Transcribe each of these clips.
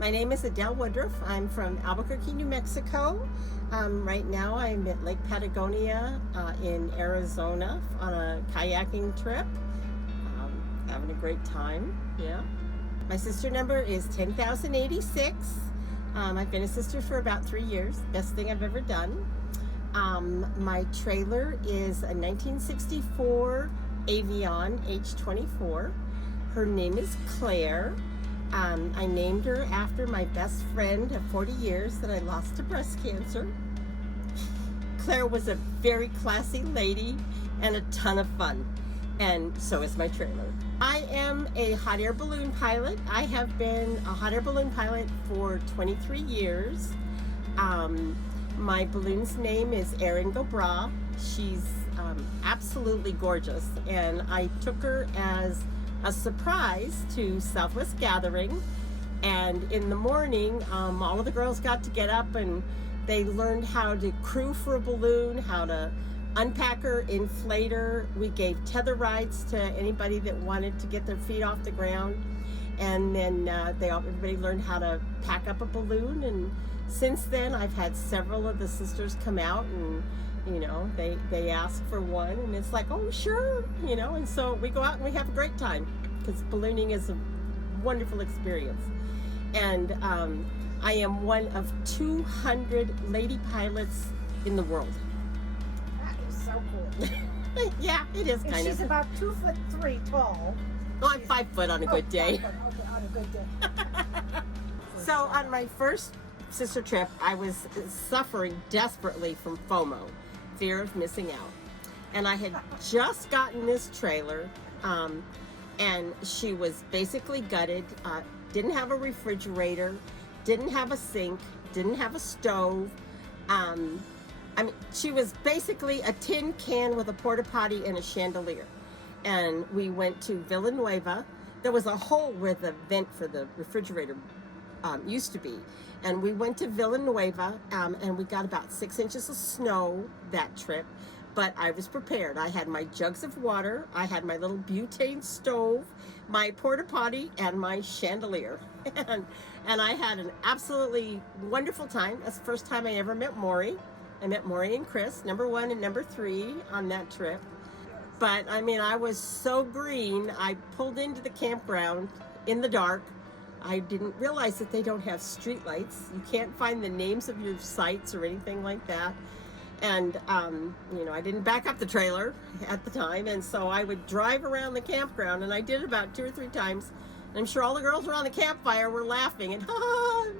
My name is Adele Woodruff. I'm from Albuquerque, New Mexico. Right now I'm at Lake Patagonia in Arizona on a kayaking trip. Having a great time, yeah. My sister number is 10,086. I've been a sister for about 3 years. Best thing I've ever done. My trailer is a 1964 Avion H24. Her name is Claire. I named her after my best friend of 40 years that I lost to breast cancer. Claire was a very classy lady and a ton of fun, and so is my trailer. I am a hot air balloon pilot. I have been a hot air balloon pilot for 23 years. My balloon's name is Erin Gobra. She's absolutely gorgeous, and I took her as a surprise to Southwest Gathering, and in the morning all of the girls got to get up and they learned how to crew for a balloon, how to unpack her, inflate her. We gave tether rides to anybody that wanted to get their feet off the ground, and then everybody learned how to pack up a balloon. And since then I've had several of the sisters come out, and they ask for one, and it's like, oh sure, and so we go out and we have a great time, because ballooning is a wonderful experience. And I am one of 200 lady pilots in the world. That is so cool. Yeah, it is kind of. She's about 2'3" tall. Oh, I'm 5 foot on a good day. 5 foot. Okay, on a good day. So on my first sister trip, I was suffering desperately from FOMO, fear of missing out. And I had just gotten this trailer, and she was basically gutted, didn't have a refrigerator, didn't have a sink, didn't have a stove. She was basically a tin can with a porta potty and a chandelier. And we went to Villanueva. There was a hole where the vent for the refrigerator used to be. And we went to Villanueva, and we got about 6 inches of snow that trip. But I was prepared. I had my jugs of water, I had my little butane stove, my porta potty, and my chandelier. And I had an absolutely wonderful time. That's the first time I ever met Maurrie. I met Maurrie and Chris, number 1 and number 3 on that trip. But I was so green. I pulled into the campground in the dark. I didn't realize that they don't have street lights. You can't find the names of your sites or anything like that. And, I didn't back up the trailer at the time. And so I would drive around the campground, and I did it about 2 or 3 times. And I'm sure all the girls around the campfire were laughing, and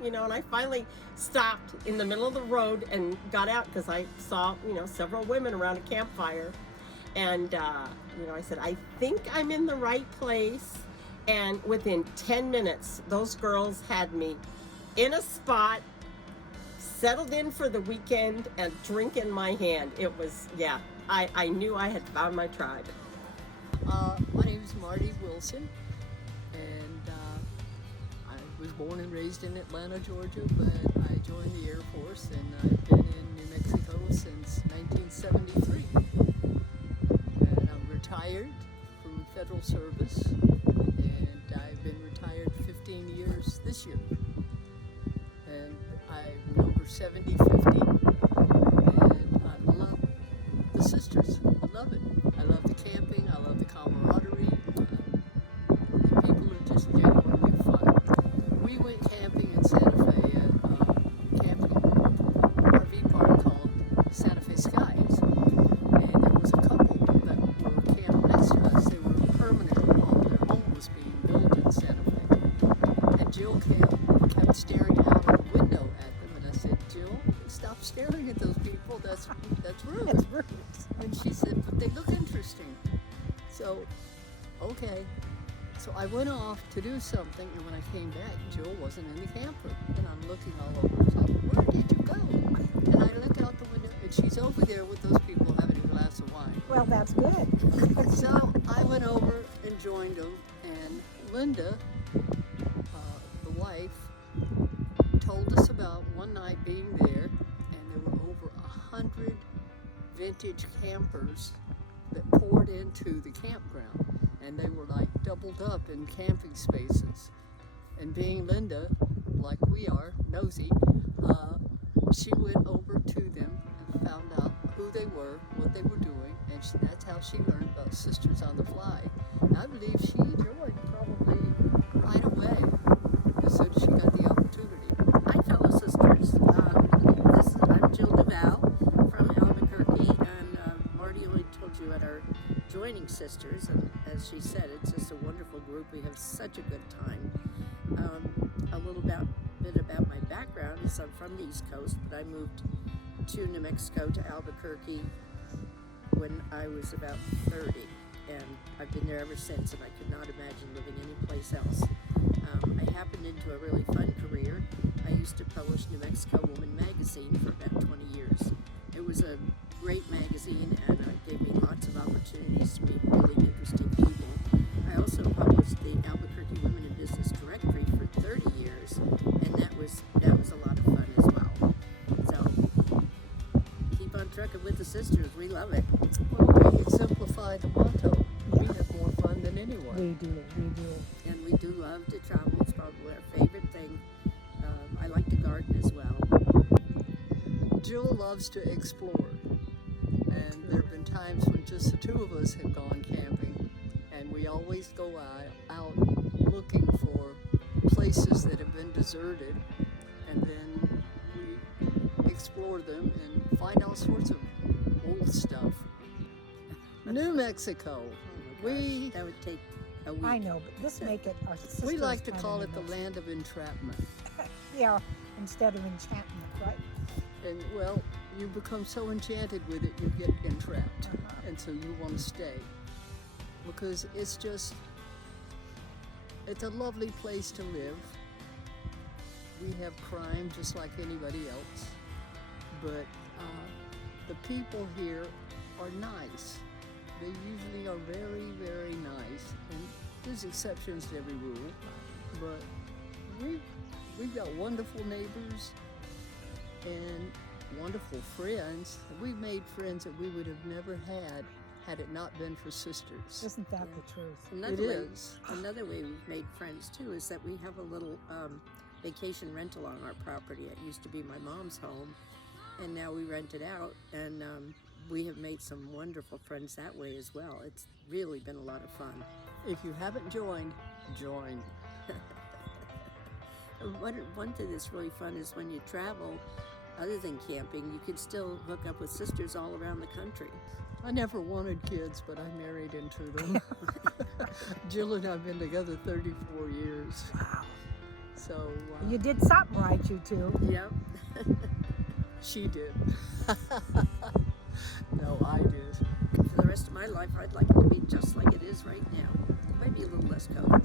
and I finally stopped in the middle of the road and got out, because I saw, several women around a campfire. And, I said, I think I'm in the right place. And within 10 minutes, those girls had me in a spot, settled in for the weekend, and drink in my hand. It was, I knew I had found my tribe. My name is Marty Wilson, and I was born and raised in Atlanta, Georgia, but I joined the Air Force, and I've been in New Mexico since 1973. And I'm retired from federal service, and I've been retired 15 years this year. And I'm number 7050, and I love the sisters. I love it. I love the camping. I love the camaraderie. The people are just genuinely fun. We went camping in Santa Fe at a camping RV park called Santa Fe Skies, and there was a couple that were camped next to us. They were permanent while their home was being built in Santa Fe, and Jill kept staring out of the window at them, and I said, Jill, stop staring at those people. That's rude. That's rude. And she said, but they look interesting. So, okay. So I went off to do something, and when I came back, Jill wasn't in the camper. And I'm looking all over. It's like, where did you go? And I look out the window, and she's over there with those people having a glass of wine. Well, that's good. So I went over and joined them, and Linda, the wife, told us about one night being there, and there were over 100 vintage campers that poured into the campground, and they were like doubled up in camping spaces. And being Linda, like we are, nosy, she went over to them and found out who they were, what they were doing, and that's how she learned about Sisters on the Fly. And I believe she joined probably right away as soon as she got the opportunity. Hi, fellow sisters. I'm Jill Duvall from Albuquerque, and Marty already told you at our joining sisters, and as she said, it's just a wonderful group. We have such a good time. A little bit about my background is I'm from the East Coast, but I moved to New Mexico, to Albuquerque, when I was about 30, and I've been there ever since, and I could not imagine living anyplace else. I happened into a really fun career. I used to publish New Mexico Woman magazine for about 20 years. It was a great magazine, and it gave me lots of opportunities to meet really interesting people. I also published the Albuquerque Women in Business Directory for 30 years, and that was a lot of fun as well. So keep on trucking with the sisters. We love it. Well, we exemplify the motto. We Yeah. have more fun than anyone. We do. And we do love to travel. It's probably our favorite thing. I like to garden as well. Jill loves to explore, and there have been times when just the two of us have gone camping, and we always go out looking for places that have been deserted, and then we explore them and find all sorts of old stuff. New Mexico. Oh my gosh, We that would take a week. I know, but this make it our sisters. we like to kind call of it the nice. land of entrapment. Yeah, instead of enchantment, right? And well, you become so enchanted with it, you get entrapped, and so you want to stay because it's a lovely place to live. We have crime just like anybody else, but the people here are nice. They usually are very, very nice, and there's exceptions to every rule, but we've got wonderful neighbors and wonderful friends. We've made friends that we would have never had it not been for sisters. Isn't that the truth? Another way we've made friends too is that we have a little vacation rental on our property. It used to be my mom's home, and now we rent it out, and we have made some wonderful friends that way as well. It's really been a lot of fun. If you haven't joined, join. One thing that's really fun is when you travel, other than camping, you can still hook up with sisters all around the country. I never wanted kids, but I married into them. Jill and I have been together 34 years. Wow. So You did something right, you two. Yep. she did. No, I did. For the rest of my life, I'd like it to be just like it is right now. Maybe a little less COVID.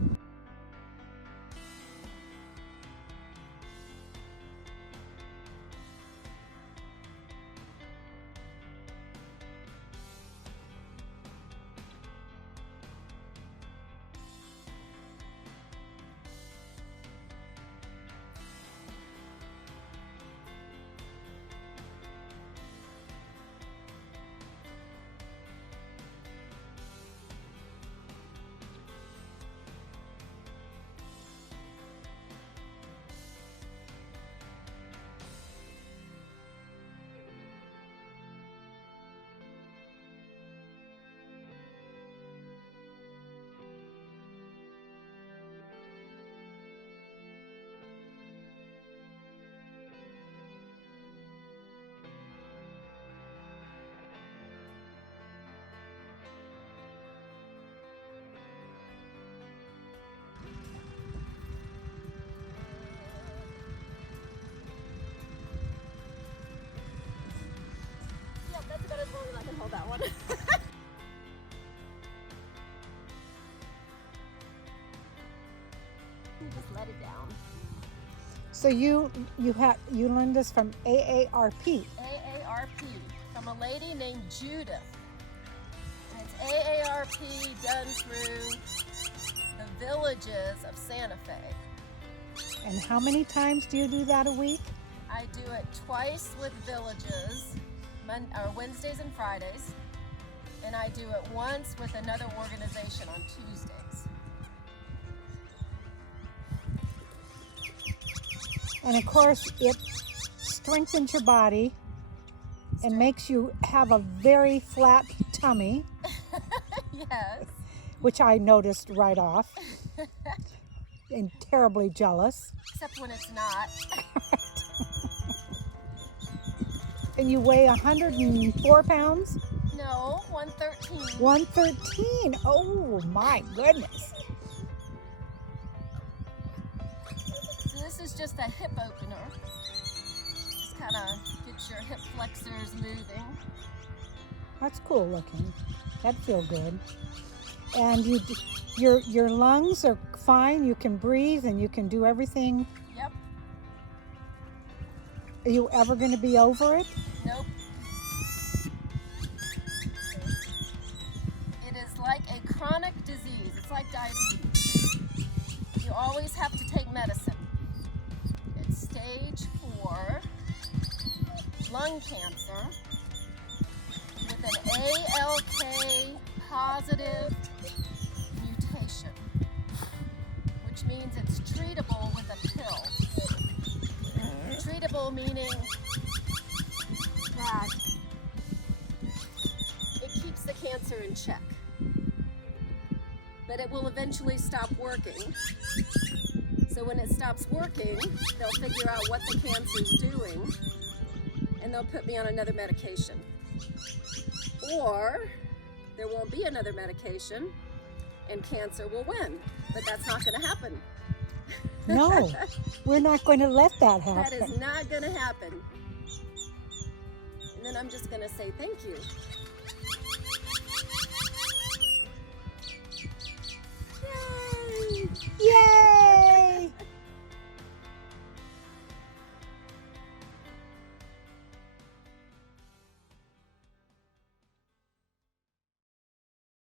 That's about as long as I can hold that one. Just let it down. So you learned this from AARP. AARP from a lady named Judith. And it's AARP done through the villages of Santa Fe. And how many times do you do that a week? I do it twice with villages, Wednesdays and Fridays, and I do it once with another organization on Tuesdays. And of course, it strengthens your body and makes you have a very flat tummy, Yes. which I noticed right off. And terribly jealous. Except when it's not. And you weigh 104 pounds? No, 113. 113. Oh my goodness. So this is just a hip opener. Just kind of get your hip flexors moving. That's cool looking. That'd feel good. And your lungs are fine. You can breathe and you can do everything. Yep. Are you ever going to be over it? Nope. It is like a chronic disease. It's like diabetes. You always have to take medicine. It's stage 4 lung cancer with an ALK positive mutation, which means it's treatable with a pill. Treatable meaning that it keeps the cancer in check, but it will eventually stop working. So when it stops working, they'll figure out what the cancer's doing and they'll put me on another medication. Or there won't be another medication and cancer will win, but that's not going to happen. No, we're not going to let that happen. That is not going to happen. And then I'm just going to say thank you.